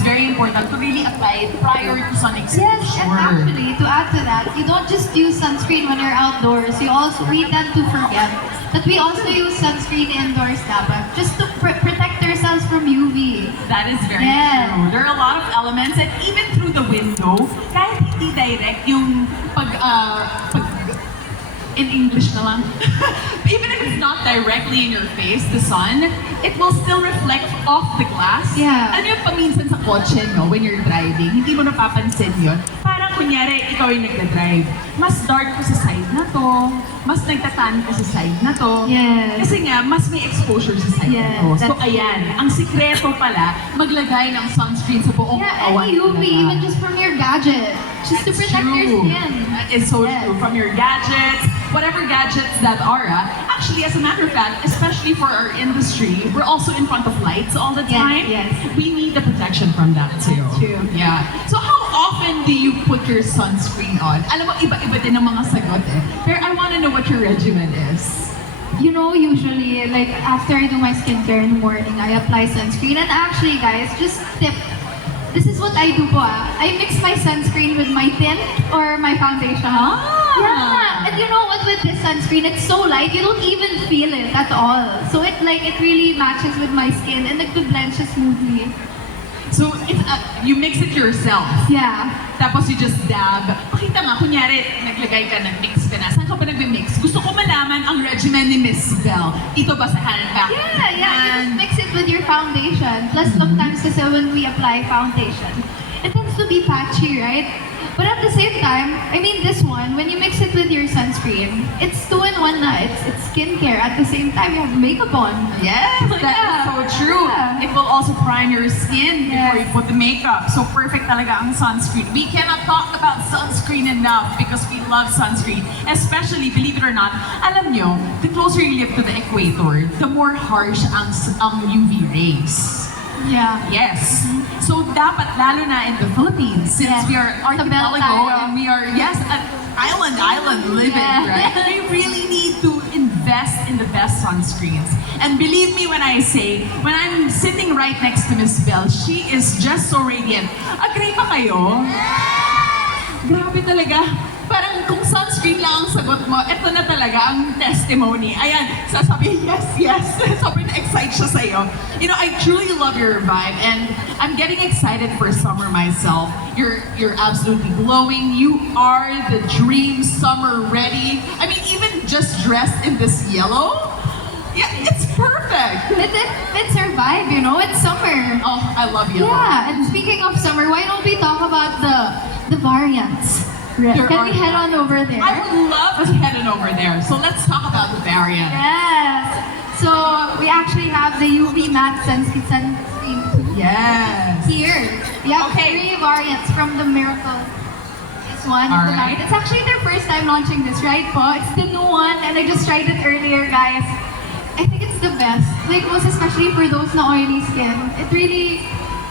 it's very important to really apply it prior to sun exposure. Yes, and actually, to add to that, you don't just use sunscreen when you're outdoors. We tend to forget that we also use sunscreen indoors dapat, just to protect ourselves from UV. That is very Yeah. true. There are a lot of elements, and even through the window, kahit hindi direct yung in English na lang. Even if it's not directly in your face, the sun, it will still reflect off the glass. Yeah. Ano yung paminsan sa kotse, no, when you're driving, hindi mo napapansin yun. Parang kunyari, ikaw yung nagda-drive. Mas dark ko sa side na to, mas nagtatan ko sa side na to. Yes. Kasi nga, mas may exposure sa side Yes, na to. So that's ayan, ang sikreto pala, maglagay ng sunscreen sa buong Yeah, katawan. and UV, talaga. even just from your gadget. Just to That's protect your true. skin. That is so Yes. true. From your gadgets, whatever gadgets that are. Actually, as a matter of fact, especially for our industry, we're also in front of lights all the Yes, time. yes. We need the protection from that too. That's true. Yeah. So how often do you put your sunscreen on? Alam mo, iba-iba din ang mga sagot eh. Pero I want to know what your regimen is. You know, usually, like, after I do my skincare in the morning, I apply sunscreen. And actually, guys, just tip, this is what I do po I mix my sunscreen with my tint or my foundation. Yeah, and you know what, with this sunscreen, it's so light, you don't even feel it at all. So it really matches with my skin and nag-blend siya smoothly. So you mix it yourself. Yeah. Tapos you just dab. Pakita nga, kunyari, naglagay ka, nag-mix ka na. Saan ka ba nag-mix? Gusto ko malaman ang regimen ni Miss Belle. Ito ba sa handbag? Yeah, you just mix it with your foundation. Plus, sometimes kasi when we apply foundation, it tends to be patchy, right? But at the same time, I mean this one, when you mix it with your sunscreen, it's 2-in-1 na. It's skincare. At the same time, you have makeup on. Yes, that is so true. Yeah. It will also prime your skin before Yes. you put the makeup. So perfect talaga ang sunscreen. We cannot talk about sunscreen enough because we love sunscreen. Especially, believe it or not, alam nyo, the closer you live to the equator, the more harsh ang UV rays. Yeah. Yes. So dapat lalo na in the Philippines, since Yes. we are Sa Bell archipelago tayo. and we are, yes, an island living, Yeah. right? We really need to invest in the best sunscreens. And believe me when I say, when I'm sitting right next to Miss Belle, she is just so radiant. Agree pa kayo? Grabe talaga. Parang kung sunscreen lang ang sagot mo, eto na talaga ang testimony. Ayan, sasabihin, yes, yes. Sobrang na-excite siya sa'yo. You know, I truly love your vibe and I'm getting excited for summer myself. You're absolutely glowing. You are the dream summer ready. I mean, even just dressed in this yellow, yeah, it's perfect. It fits our vibe, you know? It's summer. Oh, I love yellow. Yeah, and speaking of summer, why don't we talk about the variants? There Can we are- head on over there? I would love to head on over there. So let's talk about the variant. Yes. So we actually have the UV matte sunscreen Yes. here. We have Okay. 3 variants from the Miracle. This one is the Alright. matte. It's actually their first time launching this, right, po? It's the new one, and I just tried it earlier, guys. I think it's the best. Like, most especially for those na oily skin. It really,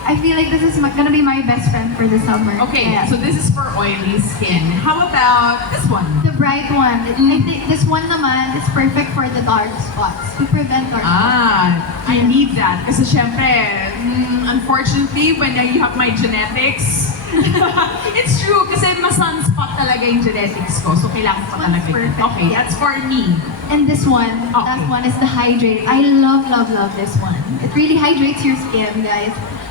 I feel like this is gonna be my best friend for the summer. Okay, Yeah. so this is for oily skin. How about this one? The bright one. I think this one naman is perfect for the dark spots. To prevent dark spots. I need that. Kasi syempre, unfortunately, when you have my genetics, it's true kasi ma-sunspot talaga yung genetics ko. So kailangan ko This one's talaga. perfect. Okay, that's for me. And this one, Okay. that one is the hydrate. I love this one. It really hydrates your skin, guys.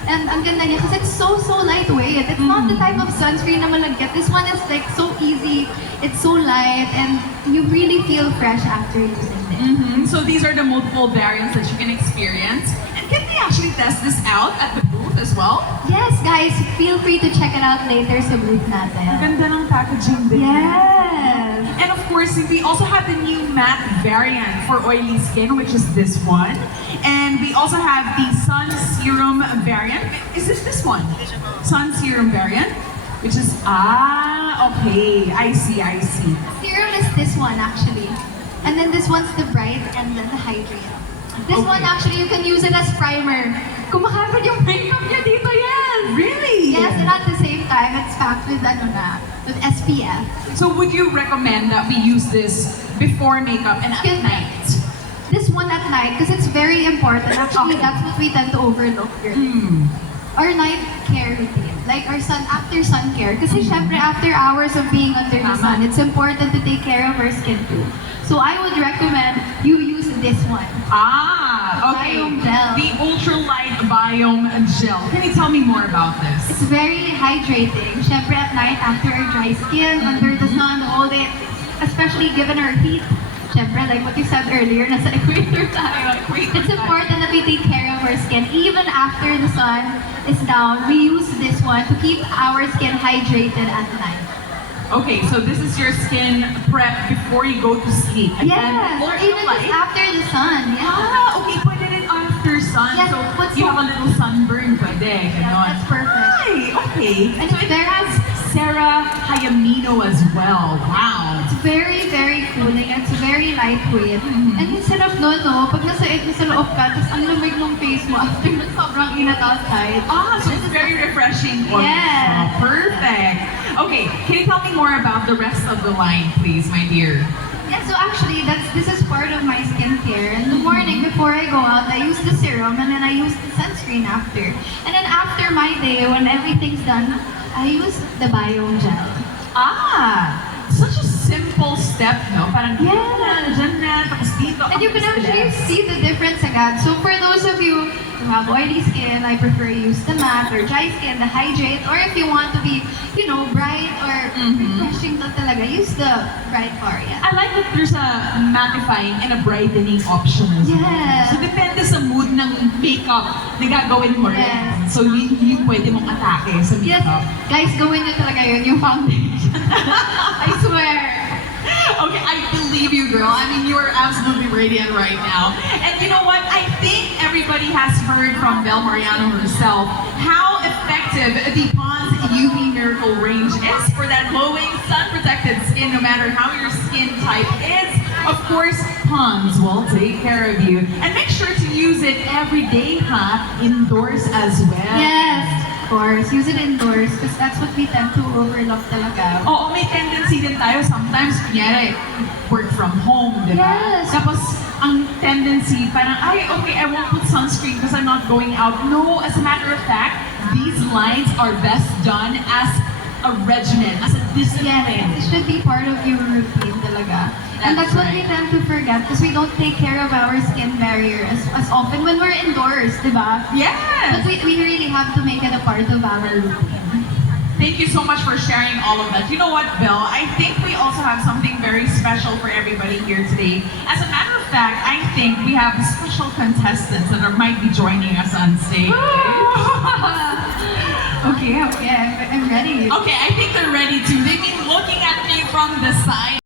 And ang ganda niya kasi it's so lightweight. It's not the type of sunscreen na malagkit. This one is like so easy. It's so light and you really feel fresh after using it. So these are the multiple variants that you can experience. And can we actually test this out at the booth as well? Yes, guys, feel free to check it out later sa booth natin. Ganda ng packaging din. Yes. And of course, we also have the new matte variant for oily skin, which is this one. And we also have the Sun Serum variant. Is this one? Sun Serum variant, which is, okay. I see. Serum is this one actually. And then this one's the bright and then the hydrate. This Okay. one actually, you can use it as primer. Kumakapit yung makeup niya dito, yes! Really? Yes, and at the same time, it's packed with with SPF. So would you recommend that we use this before makeup and at Skin night? This one at night, because it's very important. Actually, Okay. that's what we tend to overlook here. our night care routine. Like our after sun care. Kasi syempre after hours of being under the sun, it's important to take care of our skin too. So I would recommend you use this one. Okay. Biome gel. The ultralight biome gel. Can you tell me more about this? It's very hydrating. Syempre at night after our dry skin, under the sun all day, especially given our heat. Syempre, like what you said earlier, nasa equator tayo. It's important that we take care of our skin. Even after the sun is down, we use this one to keep our skin hydrated at night. Okay, so this is your skin prep before you go to sleep. And then Yes, or even just ultralight. after the sun. Yeah. Okay, put it in after sun. Yes, So what's you so- have a little sunburn pwede. Yeah, Ganon. that's perfect. Ay, okay. And So it's it very- has Sarah Hyamino as well. Wow. It's very, very cooling. It's very lightweight. And instead of pag nasa loob ka, tapos ang lamig ng face mo after na sobrang inat outside. So it's very refreshing. Yes. Perfect. Okay, can you tell me more about the rest of the line, please, my dear? Yeah, so actually, this is part of my skincare. In the morning, before I go out, I use the serum and then I use the sunscreen after. And then after my day, when everything's done, I use the biome gel. Such a simple step, no? Parang Yeah. dyan na, tapos dito. And you can ang actually stress. see the difference agad. So for those of you who have oily skin, I prefer use the matte, or dry skin, the hydrate, or if you want to be, bright or refreshing talaga, use the bright bar. Yeah. I like that there's a mattifying and a brightening option as well. Yes. So depende sa mood ng makeup na gagawin mo rin. Yes. So yun pwede mong atake sa Yes, makeup. guys, gawin nyo talaga yun, yung foundation. I swear. Okay, I believe you, girl. I mean, you are absolutely radiant right now. And you know what? I think everybody has heard from Belle Mariano herself how effective the Pond's UV Miracle range is for that glowing, sun-protected skin, no matter how your skin type is. Of course, Pond's will take care of you. And make sure to use it every day, indoors as well. Yes, of course. Use it indoors because that's what we tend to overlook talaga. Oo, may tendency din tayo sometimes, kunyari, work from home, di ba? Yes. Tapos, ang tendency, parang, okay, I won't put sunscreen because I'm not going out. No, as a matter of fact, these lines are best done as a regimen, as a discipline. Yes, it should be part of your routine talaga. And That's that's what we right. tend to forget because we don't take care of our skin barrier as often when we're indoors, di ba? Yes! But we really have to make it a part of our routine. Thank you so much for sharing all of that. You know what, Bill? I think we also have something very special for everybody here today. As a matter of fact, I think we have special contestants that might be joining us on stage. Okay, I'm ready. Okay, I think they're ready too. They've been looking at me from the side.